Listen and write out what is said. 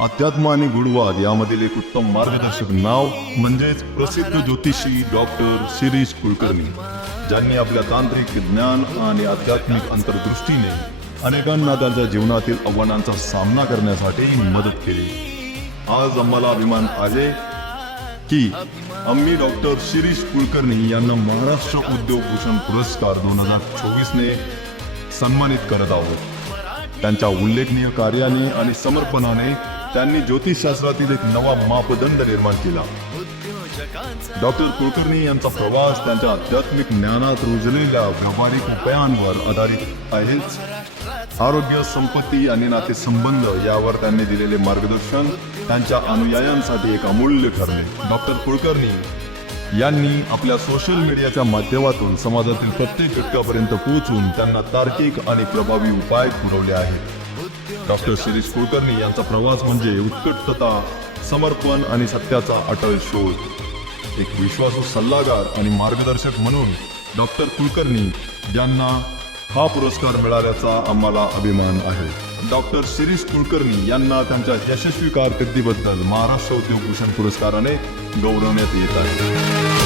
अध्यात्म आणि गुणवाद यामधील एक उत्तम मार्गदर्शक नाव म्हणजेच प्रसिद्ध ज्योतिषी डॉक्टर शिरीष कुलकर्णी, ज्यांनी आपल्या तांत्रिक ज्ञान आणि आध्यात्मिक अंतर्दृष्टीने अनेकांना त्यांच्या जीवनातील आव्हानांचा सामना करण्यासाठी मदत केली. आज आम्हाला अभिमान आहे की आम्ही डॉक्टर शिरीष कुलकर्णी यांना महाराष्ट्र उद्योग भूषण पुरस्कार 2024 ने सन्मानित करत आहोत. त्यांच्या उल्लेखनीय कार्याने आणि समर्पणाने त्यांनी ज्योतिषशास्त्रातील एक नवा मापदंड निर्माण केला. डॉक्टर कुलकर्णी यांचा प्रवास त्यांच्या आध्यात्मिक ज्ञानात रुजलेल्या व्यावहारिक उपायांवर आधारित आहेच. आरोग्य, संपत्ती आणि नातेसंबंध यावर त्यांनी दिलेले मार्गदर्शन त्यांच्या अनुयायांसाठी एक अमूल्य ठरले. डॉक्टर कुलकर्णी यांनी आपल्या सोशल मीडियाच्या माध्यमातून समाजातील प्रत्येक घटकापर्यंत पोहोचून त्यांना तार्किक आणि प्रभावी उपाय पुरवले आहेत. डॉक्टर शिरीष कुलकर्णी यांचा प्रवास म्हणजे उत्कटता, समर्पण आणि सत्याचा अटळ शोध. एक विश्वासू सल्लागार आणि मार्गदर्शक म्हणून डॉक्टर कुलकर्णी यांना हा पुरस्कार मिळाल्याचा आम्हाला अभिमान आहे. डॉक्टर शिरीष कुलकर्णी यांना त्यांच्या यशस्वी कारकिर्दीबद्दल महाराष्ट्र उद्योग भूषण पुरस्काराने गौरवण्यात येत आहे.